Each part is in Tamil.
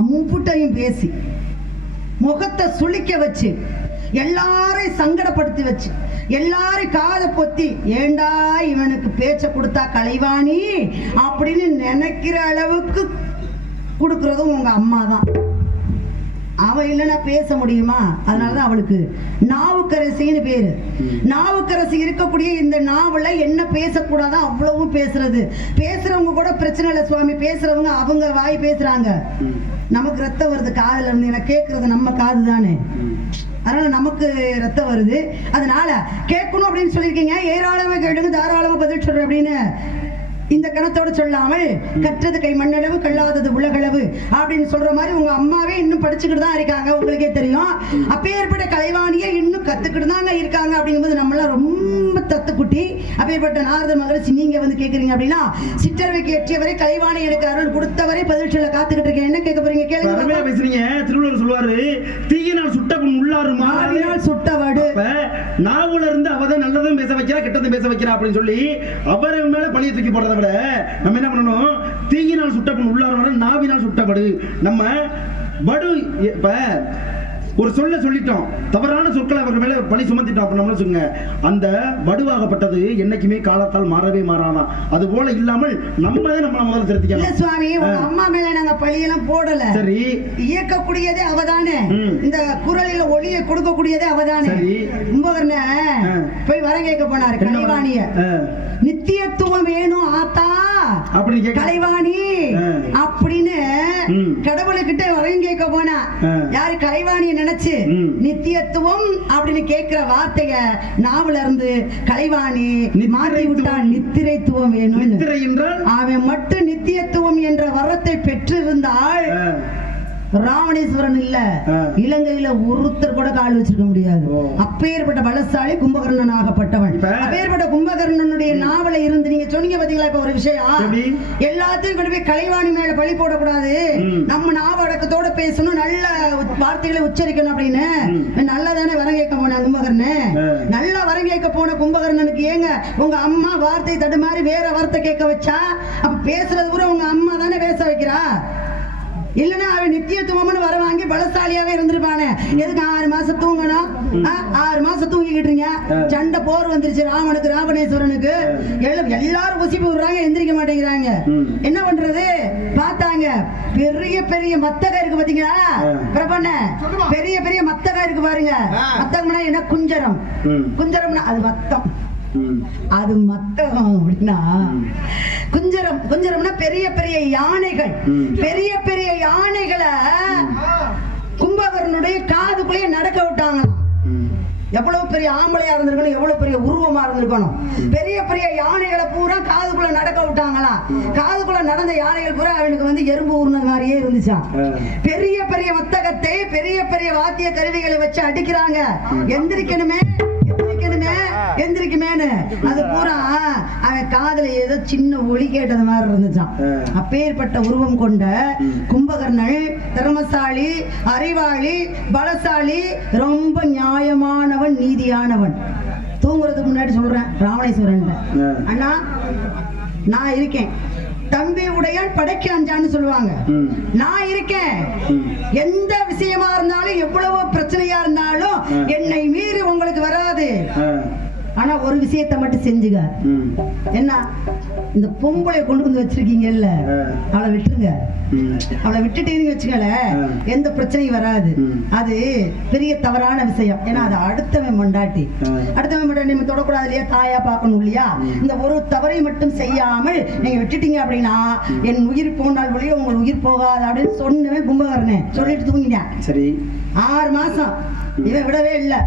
அம்புட்டையும் பேசி முகத்தை சுளிக்க வச்சு எல்லாரையும் சங்கடப்படுத்தி வச்சு எல்லாரும் காதை பொத்தி ஏண்டா இவனுக்கு பேச்ச கொடுத்தா கலைவாணி அப்படின்னு நினைக்கிற அளவுக்கு கொடுக்கறதும் உங்க அம்மா தான். அவ இல்லைன்னா பேச முடியுமா? அதனாலதான் அவளுக்கு நாவுக்கரசின்னு பேரு. நாவுக்கரசி இருக்கக்கூடிய இந்த நாவல என்ன பேசக்கூடாதா அவ்வளவும் பேசுறது. பேசுறவங்க கூட பிரச்சனை இல்லை சுவாமி, பேசுறவங்க அவங்க வாய் பேசுறாங்க. நமக்கு ரத்தம் வருது காதுல இருந்து, எனக்கு கேட்கறது நம்ம காது தானே, அதனால நமக்கு ரத்தம் வருது. அதனால கேட்கணும் அப்படின்னு சொல்லியிருக்கீங்க. ஏராளமா கேளுங்க, தாராளமா பதில் சொல்றேன் அப்படின்னு இந்த கணத்தோட சொல்லாமல் கற்றது கை மண்ணளவு கல்லாதது உலகளவு அப்படின்னு சொல்ற மாதிரி உங்க அம்மாவே இன்னும் படிச்சுக்கிட்டு தான் இருக்காங்க. உங்களுக்கே தெரியும். அப்பேற்பட்ட கலைவாணியை இன்னும் கத்துக்கிட்டு தாங்க இருக்காங்க. அப்படிங்கும்போது நம்மளாம் ரொம்ப தத்துக்குட்டி. அப்பேற்பட்ட நாரத மகரிஷி நீங்க வந்து கேக்குறீங்க அப்படின்னா, சிற்றரவைக்கு எட்டியவரை கலைவாணி எனக்கு அருள் கொடுத்தவரை பதில் சொல்ல காத்துக்கிட்டு இருக்கேன். என்ன கேட்க போறீங்க கேளுங்க. பேசுறீங்க. திருவள்ளுவர் சொல்வாரு, தீயினால் சுட்ட புண் உள்ளாருமா, நாவினால் சுட்டவடு. நாவுல இருந்து அவதான் நல்லதும் பேச வைக்கிறா கெட்டதும் பேச வைக்கிறா அப்படின்னு சொல்லி அவரை மேல பழிய தூக்கி போடுறத விட நம்ம என்ன பண்ணணும், தீயினால் சுட்டப்படும் உள்ளார நாவினால் சுட்டப்படு. நம்ம படு இப்ப ஒரு சொல்லிட்டோம், தவறான சொற்களை அவர்கள் மேல பழி சுமத்திட்டோம் அப்படின்னு சொல்லுங்க, அந்த வடுவாகப்பட்டது என்னைக்குமே காலத்தால் மாறவே மாறாதான். அது போல இல்லாமல் நம்ம முதல்ல திருத்திக்கலாம். சுவாமி உங்க அம்மா மேல நாங்க பழியெல்லாம் போடல. சரி, இயக்கக்கூடியதே அவதானே, இந்த குரலில் ஒளியை கொடுக்கக்கூடியதே அவதானே. கும்பகர்ண போய் வர கேட்க போனாரு கலைவாணிய. நித்தியத்துவம் வேணும் ஆத்தா அப்படின்னு கலைவாணி அப்படின்னு கடவுளுக்கிட்ட வரம் கேட்க போனா. யாரு? கலைவாணிய நினைச்சு நித்தியத்துவம் அப்படின்னு கேட்கிற வார்த்தைய நாவல இருந்து கலைவாணி மாற்றி விட்டான். நித்திரைத்துவம் வேணும். அவன் மட்டும் நித்தியத்துவம் என்ற வரத்தை பெற்றிருந்தால் ராவணேஸ்வரன் இல்ல, இலங்கையில ஒருத்தர் கூட கால் வச்சிருக்க முடியாது. அப்பேற்பட்ட பலசாலி கும்பகர்ணன் ஆகப்பட்டவன். அப்பேற்பட்ட கும்பகர்ணனுடைய நாவல இருந்து நீங்க சொன்னீங்க பாத்தீங்களா இப்ப ஒரு விஷயம், எல்லாத்தையும் கொண்டு போய் கலைவாணி மேல பழி போடக்கூடாது, நம்ம நாவ அடக்கத்தோட பேசணும், நல்ல வார்த்தைகளை உச்சரிக்கணும் அப்படின்னு நல்லதானே வரம் கேட்க போன கும்பகர்ணன். நல்லா வரம் கேட்க போன கும்பகர்ணனுக்கு ஏங்க உங்க அம்மா வார்த்தை தடுமாறி வேற வார்த்தை கேட்க வச்சா? அப்ப பேசுறது கூட உங்க அம்மா தானே பேச வைக்கிறா. இல்லன்னா அவன் நித்தியத்துவம்னு வர வாங்கி பலசாலியாவே இருந்திருப்பானே. எதுக்கு 6 மாசம் தூங்கணும்? 6 மாசம் தூங்கிக்கிட்டுறீங்க. சண்டை போர் வந்துருச்சு ராமனுக்கு ராவணேஸ்வரனுக்கு. எல்லாரும் உசி போடுறாங்க, எந்திரிக்க மாட்டேங்கிறாங்க. என்ன பண்றது? பார்த்தாங்க பெரிய பெரிய மத்தகம் இருக்கு பாத்தீங்களா பிரபண்ண, பெரிய பெரிய மத்தகம் இருக்கு பாருங்க. மத்தகம்னா என்ன? குஞ்சரம். குஞ்சரம்னா அது மத்தம், அது மத்தகம் அப்படின்னா குஞ்சரம். குஞ்சரம்னா பெரிய பெரிய யானைகள். பெரிய பெரிய யானைகளை கும்பகர்ணனுடைய காதுக்குள்ளேயே நடக்க விட்டாங்க. எவ்வளவு பெரிய ஆம்பளையா இருந்திருக்கணும், எவ்வளவு பெரிய உருவமா இருந்திருக்கணும். பெரிய பெரிய யானைகளை பூரா காதுக்குள்ள நடக்க விட்டாங்களா. காதுக்குள்ள நடந்த யானைகள் பூரா அவனுக்கு வந்து எறும்பு ஊர்னது மாதிரியே இருந்துச்சான். பெரிய பெரிய மத்தகத்தை பெரிய பெரிய வாத்திய கருவிகளை வச்சு அடிக்கிறாங்க. எந்திரிக்கணுமே எந்திரிக்குமேனு அது பூரா அவன் காதுல ஏதோ சின்ன ஒளி கேட்டது மாதிரி இருந்துச்சான். அப்பேற்பட்ட உருவம் கொண்ட கும்பகர்ணன் திறமசாலி, அறிவாளி, பலசாலி, ரொம்ப நியாயமானவன், நீதியானவன். தூங்குறதுக்கு முன்னாடி சொல்றேன் ராவணேஸ்வரன், அண்ணா நான் இருக்கேன், தம்பி உடையான் படைக்கு அஞ்சான்னு சொல்லுவாங்க. நான் இருக்கேன், எந்த விஷயமா இருந்தாலும் எவ்வளவு பிரச்சனையா இருந்தாலும் என்னை மீறி உங்களுக்கு வராது. ஆனா ஒரு விஷயத்தை மட்டும் செஞ்சுங்க. என்ன? இந்த பொம்பளை கொண்டு வந்து வச்சிருக்கீங்கல்ல, அவளை விட்டுருங்க. அவளை விட்டுட்டீங்கன்னு வச்சுக்கல, எந்த பிரச்சனையும் வராது. அது பெரிய தவறான விஷயம். ஏன்னா அது அடுத்தவன் மண்டாட்டி, அடுத்தவன் மண்டாட்டி நம்ம தொடக்கூடாது இல்லையா, தாயா பார்க்கணும் இல்லையா. இந்த ஒரு தவறை மட்டும் செய்யாமல் நீங்க விட்டுட்டீங்க அப்படின்னா என் உயிர் போனால் ஒழிய உங்கள் உயிர் போகாது அப்படின்னு சொன்னவன் கும்பகர்ணன். சொல்லிட்டு தூங்கிட்டேன். சரி, 6 மாசம் இவன் விடவே இல்லை.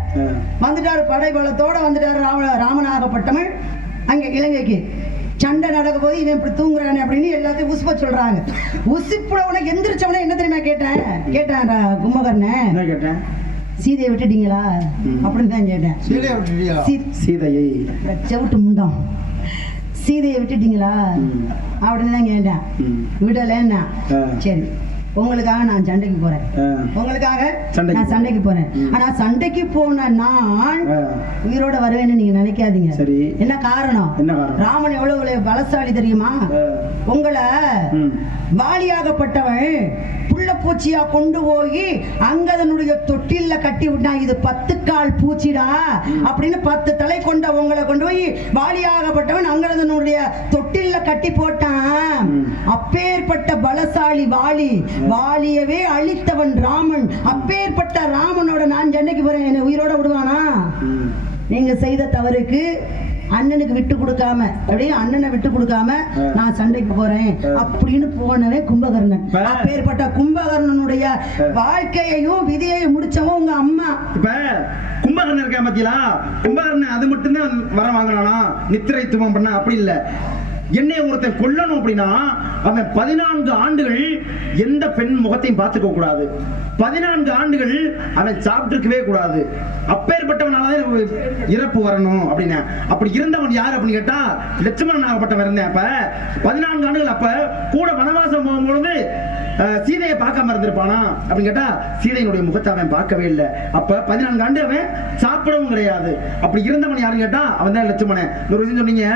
வந்துட்டாரு, படை பலத்தோட வந்துட்டாரு ராமநாகப்பட்டவன் அங்க இலங்கைக்கு. சண்டை நடக்க போது இவன் இப்படி தூங்குறானே அப்படின்னு எல்லாத்தையும் உசுப்ப சொல்றாங்க. உசுப்புடவன எந்திரிச்சவன என்ன தெரியுமா கேட்டேன் கும்பகர்ணன், சீதையை விட்டுட்டீங்களா அப்படின்னு தான் கேட்டேன். சீதையை செவிட்டு முண்டம், சீதையை விட்டுட்டீங்களா அப்படின்னு தான் கேட்டேன். விடலன்னா சரி உங்களுக்காக நான் சண்டைக்கு போறேன், உங்களுக்காக நான் சண்டைக்கு போறேன். ஆனா சண்டைக்கு போன நான் உயிரோட வருவேன்னு நீங்க நினைக்காதீங்க. என்ன காரணம்? ராமன் எவ்வளவு பலசாலி தெரியுமா? உங்களை வாலியாகப்பட்டவன் புள்ள பூச்சியா கொண்டு போய் அங்கதனுடைய தொட்டில்ல கட்டி விட்டான். இது 10 கால் பூச்சிடா அப்படின்னு 10 தலை கொண்ட உங்களை கொண்டு போய் வாலியாகப்பட்டவன் அங்கதனுடைய தொட்டில்ல கட்டி போட்டான். அப்பேற்பட்ட பலசாலி வாலி, வாலியவே அழித்தவன் ராமன். அப்பேற்பட்ட ராமனோட நான் சண்டைக்கு போறேன், என்னை உயிரோட விடுவானா? நீங்க செய்த தவறுக்கு அண்ணனுக்கு விட்டு கொடுக்காம, அப்படியே அண்ணனை விட்டு கொடுக்காம நான் சண்டைக்கு போறேன் அப்படின்னு போனவே கும்பகர்ணன். அப்பேற்பட்ட கும்பகர்ணனுடைய வாழ்க்கையையும் விதியையும் முடிச்சவன் உங்க அம்மா. இப்ப கும்பகர்ணன் இருக்கா பாத்தீங்களா, கும்பகர்ணன் அது மட்டும்தான் வர வாங்கினானா, நித்திரைத்துவம் பண்ண அப்படி இல்ல. என்னை ஒருத்தன் கொல்லணும் அப்படின்னா அவன் 14 ஆண்டுகள் எந்த பெண் முகத்தையும் பார்த்துக்க கூடாது. 14 ஆண்டுகள் அவன் சாப்பிட்டுருக்கவே கூடாது. அப்பேற்பட்டவனால இறப்பு வரணும் அப்படின்னு. அப்படி இருந்தவன் யார் அப்படின்னு கேட்டா லட்சுமணன் ஆகப்பட்டவன் இருந்தேன். அப்ப 14 ஆண்டுகள் அப்ப கூட வனவாசம் போகும்பொழுது சீதையை பார்க்காம இருந்திருப்பானா அப்படின்னு கேட்டா சீதையினுடைய முகத்தை அவன் பார்க்கவே இல்லை. அப்ப 14 ஆண்டு அவன் சாப்பிடவும் கிடையாது. அப்படி இருந்தவன் யாருன்னு கேட்டா அவன் தான் லட்சுமணன். ஒரு விஷயம் சொன்னீங்க,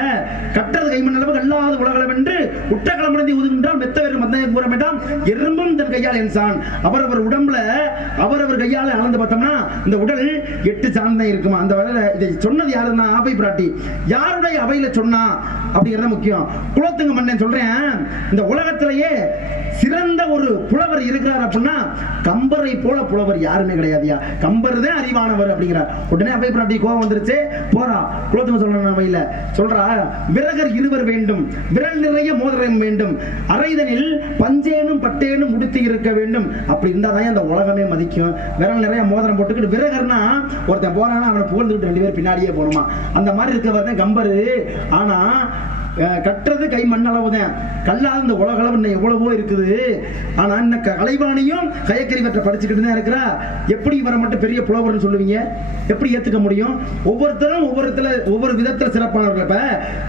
கட்டுறது கைமண் அளவு கல்லாத உலகளம் என்று உற்ற களமடைந்து உதுகின்றான் மெத்த வேறு மந்தம் கூற வேண்டாம் எறும்பும் தன் கையால் என்சான். அவரவர் உடம்புல அவரவர் கையால அளந்து பார்த்தோம்னா இந்த உடல் 8 சார்ந்தே இருக்குமா. அந்த வகையில இதை சொன்னது யாருன்னா அவை பிராட்டி. யாருடைய அவையில சொன்னா அப்படிங்கறத முக்கியம். குலத்துங்க மன்னன் சொல்றேன், இந்த உலகத்திலேயே சிறந்த ஒரு புலவர் இருக்கிறார் அப்படின்னா கம்பரை போல புலவர் யாருமே கிடையாதுயா. கம்பர் தான் அறிவானவர் அப்படிங்கிறார். உடனே அவை பிராட்டி கோபம் வந்துருச்சு, போறா குலத்துங்க சொல்ற அவையில சொல்றா, விரகர் 2 வேண்டும், விரல் நிறைய மோதிரம் வேண்டும், அரைதனில் பஞ்சேனும் பட்டேனும் முடித்து இருக்க வேண்டும். அப்படி இருந்தாதான் அந்த உலகமே மதிக்கும். விரல் நிறைய மோதிரம் போட்டுக்கிட்டு விரகர்னா ஒருத்தன் போறானா அவனை புகழ்ந்துக்கிட்டு 2 பேர் பின்னாடியே போகணுமா. அந்த மாதிரி இருக்கிறவர் தான் கம்பரு. ஆனா கட்டுறது கை மண்ணளவுதான், கல்லாத இந்த உலகளவு எவ்வளவோ இருக்குது. ஆனா இந்த கலைவாணியும் கயக்கறிவற்றை படிச்சுக்கிட்டு தான் இருக்கிறா. எப்படி இவரை மட்டும் பெரிய புலவர்னு சொல்லுவீங்க? எப்படி ஏத்துக்க முடியும்? ஒவ்வொருத்தரும் ஒவ்வொரு விதத்துல சிறப்பானவர்கள். இப்ப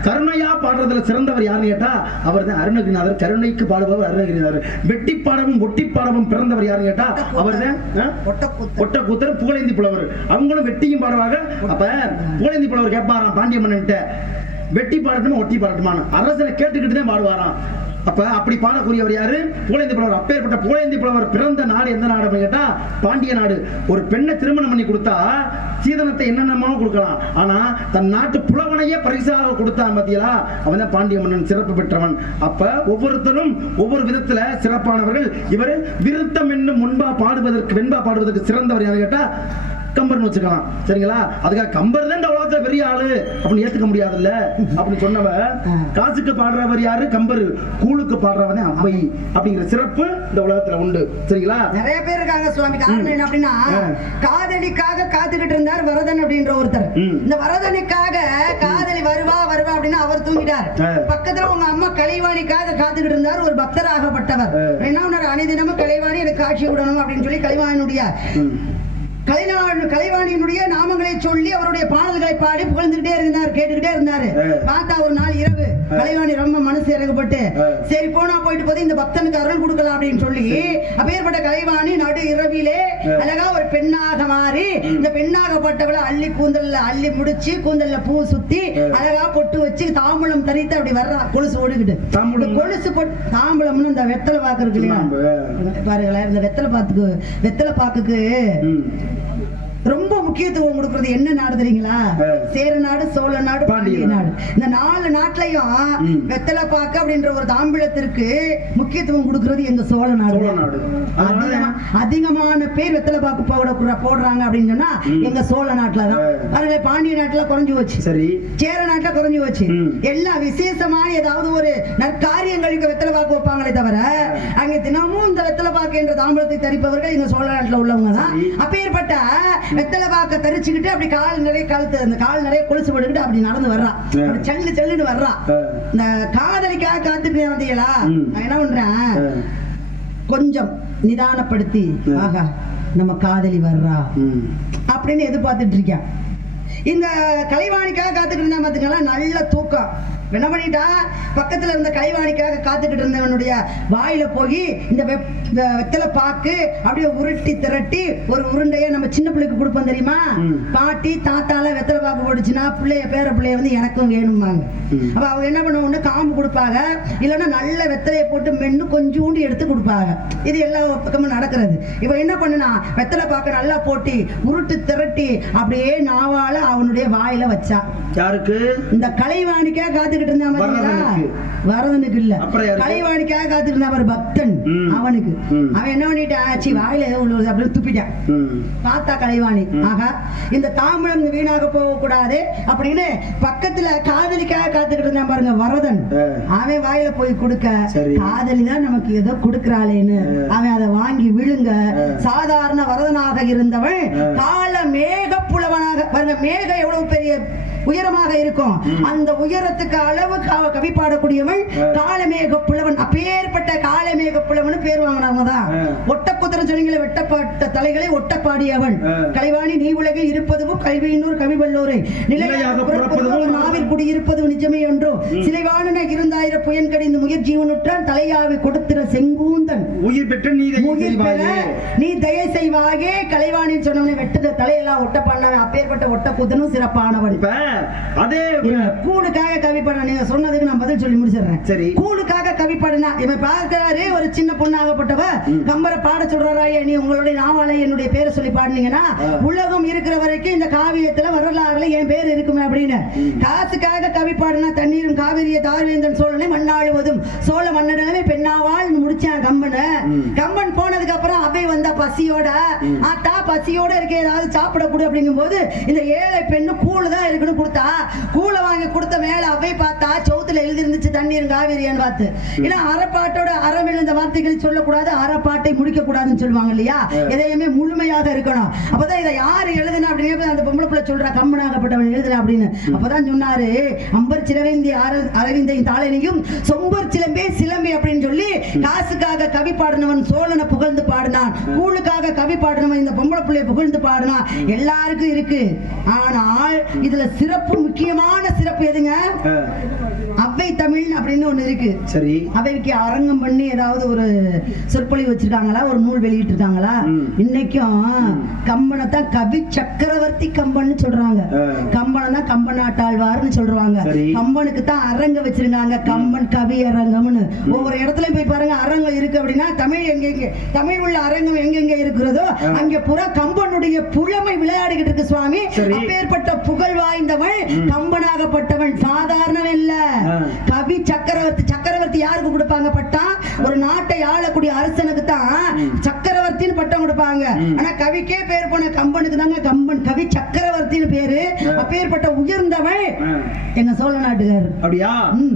கருணையா பாடுறதுல சிறந்தவர் யாருன்னு கேட்டா அவர் தான் அருணகிரிநாதர். கருணைக்கு பாடுபவர் அருணகிரிநாதர். வெட்டி பாடவும் ஒட்டி பாடவும் பிறந்தவர் யாருன்னு கேட்டா அவர் தான் ஒட்டக்கூத்தர் புகழேந்தி புலவர். அவங்களும் வெட்டியும் பாடுவாங்க. அப்ப புகழேந்தி புலவர் கேட்பாராம் பாண்டிய மன்னன்ட்ட, வெட்டி பாடட்டுமா ஒட்டி பாடட்டுமான்னு அரசனை கேட்டுக்கிட்டு தான் பாடுவாராம். அப்ப அப்படி பாடக்கூடியவர் யாரு? புகழேந்தி புலவர். அப்பேற்பட்ட புகழேந்தி புலவர் பிறந்த நாடு எந்த நாடு அப்படின்னு கேட்டா பாண்டிய நாடு. ஒரு பெண்ணை திருமணம் பண்ணி கொடுத்தா சீதனத்தை என்னென்னமோ கொடுக்கலாம், ஆனா தன் நாட்டு புலவனையே பரிசாக கொடுத்தான் பாத்தீங்களா, அவன் தான் பாண்டிய மன்னன், சிறப்பு பெற்றவன். அப்ப ஒவ்வொருத்தரும் ஒவ்வொரு விதத்துல சிறப்பானவர்கள். இவர் விருத்தம் என்னும் முன்பா பாடுவதற்கு வெண்பா பாடுவதற்கு சிறந்தவர் யாரு கேட்டா கம்பர்னு வச்சுக்கலாம். சரிங்களா? அதுக்காக கம்பர் தான் இந்த உலகத்துல பெரிய ஆளு அப்படின்னு ஏத்துக்க முடியாதுல்ல அப்படின்னு சொன்னவ. காசுக்கு பாடுறவர் யாரு? கம்பர். கூழுக்கு பாடுறவன் அவ்வை அப்படிங்கிற சிறப்பு இந்த உலகத்துல உண்டு. சரிங்களா? நிறைய பேர் இருக்காங்க சுவாமி. காரணம் என்ன அப்படின்னா, காதலிக்காக காத்துக்கிட்டு இருந்தார் வரதன் அப்படின்ற ஒருத்தர். இந்த வரதனுக்காக காதலி வருவா அப்படின்னா அவர் தூங்கிட்டார். பக்கத்துல உங்க அம்மா கலைவாணிக்காக காத்துக்கிட்டு இருந்தார் ஒரு பக்தராகப்பட்டவர். என்ன உன்னோட அனைதினமும் கலைவாணி எனக்கு காட்சி விடணும் அப்படின்னு சொல்லி கலைவாணியுடைய கலைவாணியினுடைய நாமங்களை சொல்லி அவருடைய பாடல்களை பாடி புகழ்ந்துகிட்டே இருந்தார், கேட்டுக்கிட்டே இருந்தாரு. பார்த்தா ஒரு நாள் இரவு கலைவாணி ரொம்ப மனசு இறக்கப்பட்டு சரி போனா போயிட்டு போது இந்த பக்தனுக்கு அருள் கொடுக்கலாம் அப்படின்னு சொல்லி அப்பேற்பட்ட கலைவாணி நடு இரவிலே அழகா ஒரு பெண்ணாக மாறி இந்த பெண்ணாகப்பட்டவளை அள்ளி கூந்தல்ல அள்ளி முடிச்சு கூந்தல்ல பூ சுத்தி அழகா பொட்டு வச்சு தாம்பூலம் தரித்து அப்படி வர்றா. கொலுசு ஓடுகிட்டு கொலுசு போட்டு தாம்பூலம்னு இந்த வெத்தலை பாக்கு இருக்கு இல்லையா பாருங்களேன். இந்த வெத்தலை பாக்குக்கு ரொம்ப முக்கியத்துவம் கொடுக்கிறது என்ன நாடு தெரியுங்களா? சேர நாடு, சோழ நாடு, பாண்டிய நாடு. இந்த 4 நாட்டிலையும் வெத்தலை பாக்கு அப்படின்ற ஒரு தாம்பிளத்திற்கு முக்கியத்துவம் கொடுக்கிறது எங்க சோழ நாடு. அதிகமான பேர் வெத்தலை பாக்கு போடுறாங்க அப்படின்னு சொன்னா எங்க சோழ நாட்டுலதான். பாருங்க, பாண்டிய நாட்டுல குறைஞ்சு போச்சு, சரி, சேர நாட்டுல குறைஞ்சு போச்சு. எல்லா விசேஷமான ஏதாவது ஒரு நற்காரியங்களுக்கு வெத்தலை பாக்கு வைப்பாங்களே தவிர அங்க தினமும் இந்த வெத்தலை பாக்கு என்ற தாம்பளத்தை தரிப்பவர்கள் எங்க சோழ நாட்டுல உள்ளவங்க தான். அப்பேற்பட்ட வெத்தலை பாக்க தரிச்சுக்கிட்டு அப்படி கால் நிறைய கழுத்து அந்த கால் நிறைய கொலுசு போட்டுக்கிட்டு அப்படி நடந்து வர்றான். செல்லுன்னு வர்றான். இந்த காதலிக்காக காத்துட்டு வந்தீங்களா, நான் என்ன பண்றேன் கொஞ்சம் நிதானப்படுத்தி ஆகா நம்ம காதலி வர்றா அப்படின்னு எதிர்பார்த்துட்டு இருக்கேன். இந்த கலைவாணிக்காக காத்துக்கிட்டு இருந்தா பாத்தீங்களா, நல்ல தூக்கம். என்ன பண்ணிட்டா, பக்கத்துல இருந்த கலைவாணிக்காக காத்துக்கிட்டு இருந்தவனுடைய வாயில போய் இந்த வெத்தலை பாக்கு அப்படியே உருட்டி திரட்டி ஒரு உருண்டைய நம்ம சின்ன பிள்ளைக்கு கொடுப்போம் தெரியுமா, பாட்டி தாத்தால வெத்தலை பாக்கு போட்டுச்சுன்னா பேர பிள்ளைய வந்து எனக்கும் வேணும்பாங்க. அப்ப அவங்க என்ன பண்ணுவாங்க, காம்பு கொடுப்பாங்க, இல்லைன்னா நல்ல வெத்தலையை போட்டு மென்னு கொஞ்சோண்டு எடுத்து கொடுப்பாங்க. இது எல்லா பக்கமும் நடக்கிறது. இவ என்ன பண்ணுனா, வெத்தலை பாக்க நல்லா போட்டி உருட்டு திரட்டி அப்படியே நாவால அவனுடைய வாயில வச்சா. யாருக்கு? இந்த கலைவாணிக்காக காத்துக்கிட்டு இருந்தான் பாத்தீங்களா, வரதனுக்கு இல்ல, கலைவாணிக்காக காத்துக்கிட்டு இருந்தா ஒரு பக்தன், அவனுக்கு. அவன் என்ன பண்ணிட்டான், ஆச்சு வாயில ஏதோ உள்ளது அப்படின்னு துப்பிட்டான். பார்த்தா கலைவாணி, ஆகா இந்த தாம்பழம் வீணாக போக கூடாது அப்படின்னு பக்கத்துல காதலிக்காக காத்துக்கிட்டு இருந்தான் பாருங்க வரதன். அவன் வாயில போய் கொடுக்க, காதலிதான் நமக்கு ஏதோ கொடுக்கிறாளேன்னு அவன் அதை வாங்கி விழுங்க, சாதாரண வரதனாக இருந்தவன் கால மேக புலவனாக பாருங்க. மேகம் எவ்வளவு பெரிய உயரமாக இருக்கும், அந்த உயரத்துக்கு அளவு கவி பாடக்கூடியவன் காலமேக புலவன். அப்பேற்பட்ட காலமேக புலவன் பேர் வாங்கினவங்க தான். ஒட்டக்குதிரை சொன்னீங்களே, வெட்டப்பட்ட தலைகளை ஒட்டப்பாடியவன். கலைவாணி நீ உலகில் இருப்பதும் கல்வியினூர் கவிவல்லோரை நிலையாக நாவில் குடியிருப்பதும் நிஜமே என்றோ சிலைவான இருந்தாயிர புயன் கடிந்து முயற் ஜீவனுற்றான் தலையாவி கொடுத்திர செங்கூந்தன் உயிர் பெற்ற நீ தய செய்வாயே. கலைவாணி சொன்னவனை வெட்டுத தலையெல்லாம் ஒட்டப்பாடினவன். அப்பேற்பட்ட ஒட்டக்குதனும் சிறப்பானவன். அதே கூடுக்காக கவி பாட, நீங்க சொன்னதுக்கு நான் பதில் சொல்லி முடிச்சிடுறேன். சரி, கூடுக்காக கவி பாடினா இவன் பார்க்கிறாரு, ஒரு சின்ன பொண்ணாகப்பட்டவ கம்பரை பாட சொல்றாராயே, நீ உங்களுடைய நாவாலை என்னுடைய பேரை சொல்லி பாடினீங்கன்னா உலகம் இருக்கிற வரைக்கும் இந்த காவியத்துல வரலாறுல என் பேர் இருக்குமே அப்படின்னு. காசுக்காக கவி பாடினா தண்ணீரும் காவிரிய தாரவேந்தன் சோழனை மண்ணாளுவதும் சோழ மன்னனவே பெண்ணாவால் முடிச்சான் கம்பனை. கம்பன் போனதுக்கு அப்புறம் அவை வந்தா பசியோட, ஆத்தா பசியோட இருக்க ஏதாவது சாப்பிட கூடு அப்படிங்கும் போது இந்த ஏழை பெண்ணு கூழ் தான் இருக்குன்னு கொடுத்தா, கூழ வாங்கி கொடுத்த மேல அவை பார்த்தா சௌத்துல எழுதி இருந்துச்சு தண்ணீர் காவிரியான்னு பார்த்து. ஏன்னா அறப்பாட்டோட அறம் எழுந்த வார்த்தைகளை சொல்லக்கூடாது, அறப்பாட்டை முடிக்க கூடாதுன்னு சொல்லுவாங்க இல்லையா, எதையுமே முழுமையாக இருக்கணும். அப்பதான் இதை யாரு எழுதுனா அப்படின்னு அந்த பொம்பளை பிள்ளை சொல்றா, கம்பனாகப்பட்டவன் எழுதுனா அப்படின்னு. அப்பதான் சொன்னாரு, அம்பர் சிலவேந்தி அரவிந்தை தாளனையும் சொம்பர் சிலம்பே சிலம்பி அப்படின்னு சொல்லி காசுக்காக கவி பாடினவன் சோழனை புகழ்ந்து பாடினான், கூழுக்காக கவி பாடினவன் இந்த பொம்பளை பிள்ளையை புகழ்ந்து பாடினான். எல்லாருக்கும் இருக்கு. ஆனால் இதுல சிறப்பு, முக்கியமான சிறப்பு எதுங்க, அவ்வை தமிழ் அப்படின்னு ஒண்ணு இருக்கு. சரி, அவைக்கு அரங்கம் பண்ணி ஏதாவது ஒரு சொற்பொழிவு வச்சிருக்காங்களா, ஒரு நூல் வெளியிட்டு இருக்காங்களா? இன்னைக்கும் கம்பனை தான் கவி சக்கரவர்த்தி கம்பன்னு சொல்றாங்க, கம்பனை தான் கம்பநாட்டாழ்வார்னு சொல்றாங்க. கம்பனுக்கு தான் அரங்க வச்சிருக்காங்க, கம்பன் கவி அரங்கம்னு. ஒவ்வொரு இடத்துலயும் போய் பாருங்க, அரங்கம் இருக்கு அப்படின்னா தமிழ் எங்கெங்க, தமிழ் உள்ள அரங்கம் எங்கெங்க இருக்கிறதோ அங்க புறா கம்பனுடைய புலமை விளையாடிக்கிட்டு இருக்கு சுவாமி. அப்பேற்பட்ட புகழ் வாய்ந்தவன் கம்பனாகப்பட்டவன், சாதாரணவன் இல்ல, கவி சக்கரவர்த்தி. சக்கரவர்த்தி யாருக்கு கொடுப்பாங்க பட்டா? ஒரு நாட்டை ஆளக்கூடிய அரசனுக்கு தான் சக்கரவர்த்தின்னு பட்டம் கொடுப்பாங்க. ஆனா கவிக்கே பேர் போன கம்பனுக்கு தாங்க கம்பன் கவி சக்கரவர்த்தின்னு பேரு. அப்பேற்பட்ட உயர்ந்தவன் எங்க சோழ நாட்டுக்காரர். அப்படியா?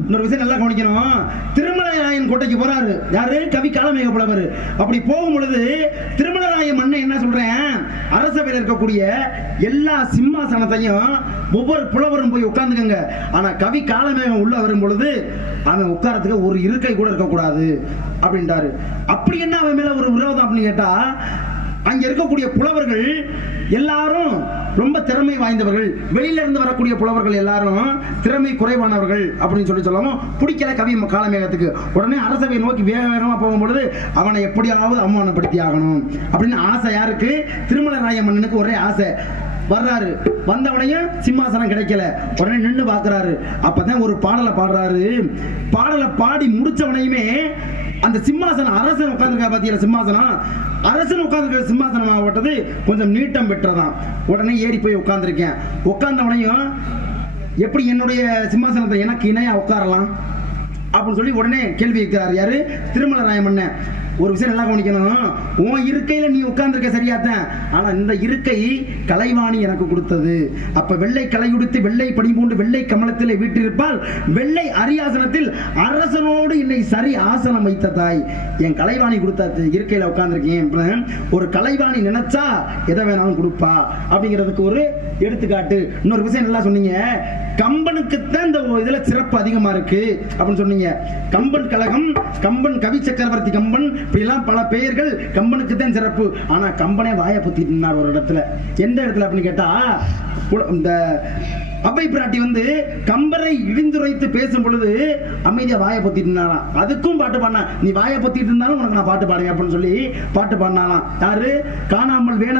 இன்னொரு விஷயம் நல்லா கவனிக்கணும். திருமலைராயன் கோட்டைக்கு போறாரு யாரு? கவி காலமேக புலவர். அப்படி போகும் பொழுது திருமலைராயன் மன்னன் என்ன சொல்றேன், அரசவையில் இருக்கக்கூடிய எல்லா சிம்மாசனத்தையும் ஒவ்வொரு புலவரும் போய் உட்கார்ந்துக்கங்க. ஆனா கவி காலமேகம் உள்ள வரும் பொழுது அவன் உட்காரத்துக்கு ஒரு இருக்கை கூட இருக்கக்கூடாது அப்படின்ட்டாரு. அப்படி என்ன அவன் மேல ஒரு விரோதம் அப்படின்னு கேட்டா, அங்க இருக்கக்கூடிய புலவர்கள் எல்லாரும் ரொம்ப திறமை வாய்ந்தவர்கள், வெளியில இருந்து வரக்கூடிய புலவர்கள் எல்லாரும் திறமை குறைவானவர்கள் அப்படின்னு சொல்லவும் பிடிக்கல கவி காலமேகத்துக்கு. உடனே அரசவை நோக்கி வேக வேகமா போகும்பொழுது அவனை எப்படியாவது அவமானப்படுத்தி ஆகணும் அப்படின்னு ஆசை யாருக்கு? திருமலராய மன்னனுக்கு ஒரே ஆசை. வர்றாரு, வந்தவனையும் சிம்மாசனம் கிடைக்கல, உடனே நின்று பாக்குறாரு. அப்பதான் ஒரு பாடலை பாடுறாரு. பாடலை பாடி முடிச்சவனையுமே அந்த சிம்மாசனம், அரசன் உட்கார்ந்துருக்கா பாத்தீங்களா சிம்மாசனம், அரசன் உட்கார்ந்துருக்க சிம்மாசனம் ஆகப்பட்டது கொஞ்சம் நீட்டம் பெற்றதான். உடனே ஏறி போய் உட்கார்ந்துருக்கேன். உட்கார்ந்தவனையும் எப்படி என்னுடைய சிம்மாசனத்தை எனக்கு இணையா உட்காரலாம் அப்படின்னு சொல்லி உடனே கேள்வி கேட்கிறார். யாரு? திருமலராய மன்னன். ஒரு விஷயம் நல்லா கவனிக்கணும், உன் இருக்கையில நீ உட்கார்ந்துருக்க சரியாத்தான், ஆனா இந்த இருக்கை கலைவாணி எனக்கு கொடுத்தது. அப்ப வெள்ளை கலையுடுத்து வெள்ளை பணி பூண்டு வெள்ளை கமலத்திலே வீட்டிருப்பால் வெள்ளை அரியாசனத்தில் அரசனோடு என்னை சரி ஆசனம் வைத்த தாய். என் கலைவாணி கொடுத்த இருக்கையில உட்கார்ந்துருக்கேன். ஒரு கலைவாணி நினைச்சா எதை வேணாலும் கொடுப்பா அப்படிங்கிறதுக்கு ஒரு எடுத்துக்காட்டு. இன்னொரு விஷயம் நல்லா சொன்னீங்க, கம்பனுக்குத்தான் இந்த இதுல சிறப்பு அதிகமா இருக்கு அப்படின்னு சொன்னீங்க. கம்பன் கழகம், கம்பன் கவி சக்கரவர்த்தி கம்பன், இப்படிலாம் பல பெயர்கள், கம்பனுக்கு தான் சிறப்பு. ஆனா கம்பனே வாயை பொத்திட்டு இருந்தார் ஒரு இடத்துல. எந்த இடத்துல அப்படின்னு கேட்டா, இந்த அவ்வை பிராட்டி வந்து கம்பரை இடிந்துரைத்து பேசும் பொழுது அமைதியா வாயை பொத்திட்டு இருந்தாராம். அதுக்கும் பாட்டு பாடினா, நீ வாயை பொத்திட்டு இருந்தாலும் உனக்கு நான் பாட்டு பாடுவேன் அப்படின்னு சொல்லி பாட்டு பாடினாலாம். யாரு? காணாமல் வேண